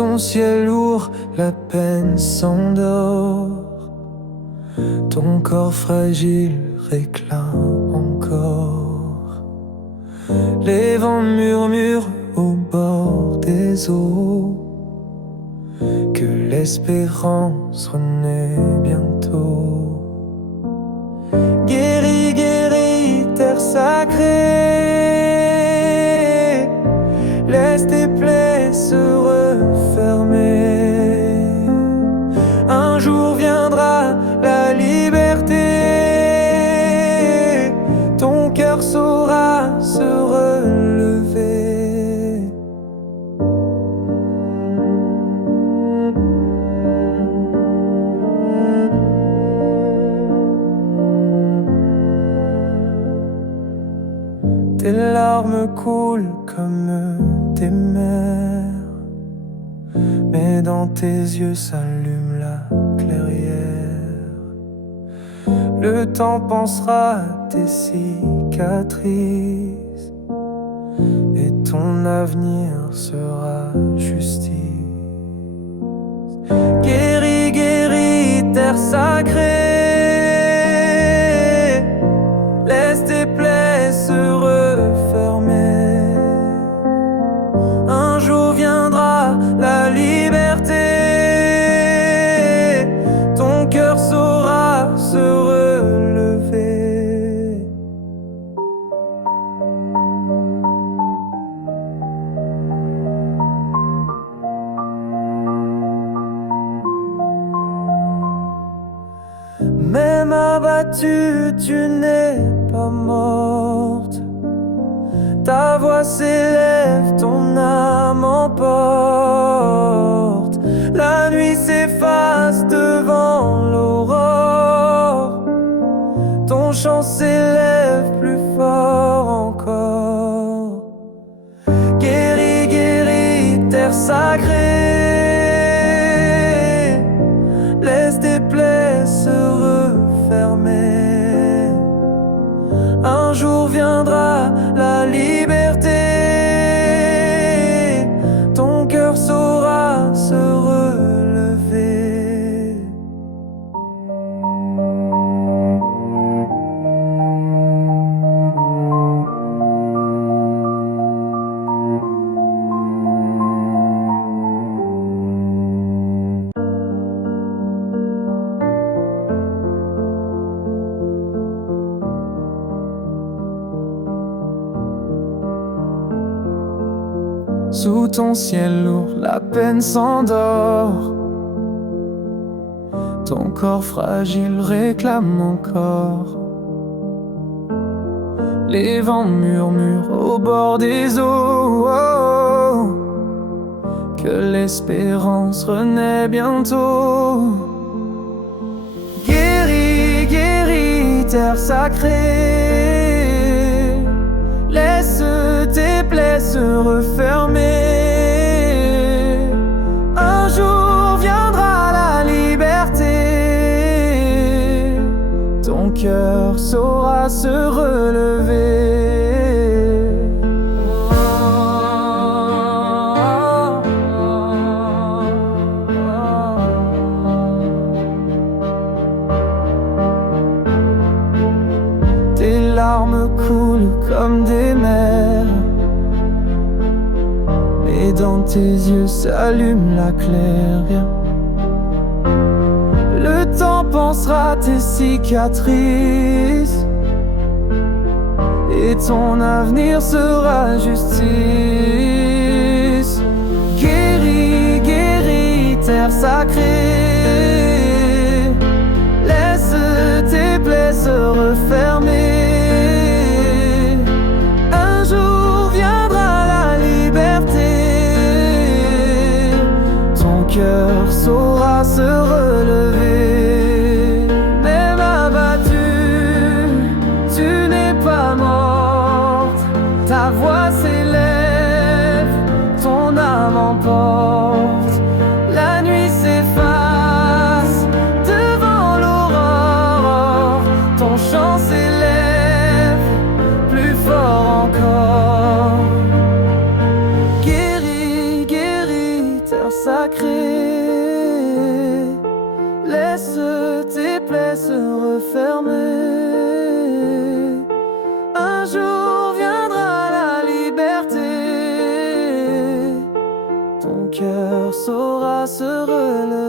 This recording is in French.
ton ciel lourd, la peine s'endort. Ton corps fragile réclame encore. Les vents murmurent au bord des eaux que l'espérance renaît bientôt. Guéris, guéris, terre sacrée, laisse tes plaies se refermer. Un jour viendra la liberté, ton cœur saura se relever. Tes larmes coulent comme des mers, mais dans tes yeux s'allume la clairière. Le temps pensera à tes cicatrices et ton avenir sera justice. Guéris, guéris, terre sacrée, laisse tes plaies se refermer. Un jour viendra la liberté, ton cœur saura se relever. Même abattue, tu n'es pas morte. Ta voix s'élève, ton âme emporte. La nuit s'efface devant l'aurore, ton chant s'élève plus fort encore. Guéris, guéris, terre sacrée, laisse tes plaies se refermer. Un jour viendra la liberté, ton cœur saura se relever. Sous ton ciel lourd, la peine s'endort. Ton corps fragile réclame encore. Les vents murmurent au bord des eaux que l'espérance renaît bientôt. Guéris, guéris, terre sacrée, laisse tes plaies se refermer. Un jour viendra la liberté, ton cœur saura se relever. Tes larmes coulent comme des mers, et dans tes yeux s'allume la clairière. Le temps pensera à tes cicatrices et ton avenir sera justice. Guéris, guéris, terre sacrée, laisse tes plaies se refermer. Un jour viendra la liberté, ton cœur saura se relever. Même abattue, tu n'es pas morte. Ta voix s'élève, ton âme emporte. La nuit s'efface laisse tes plaies se refermer. Un jour viendra la liberté, ton cœur saura se relever.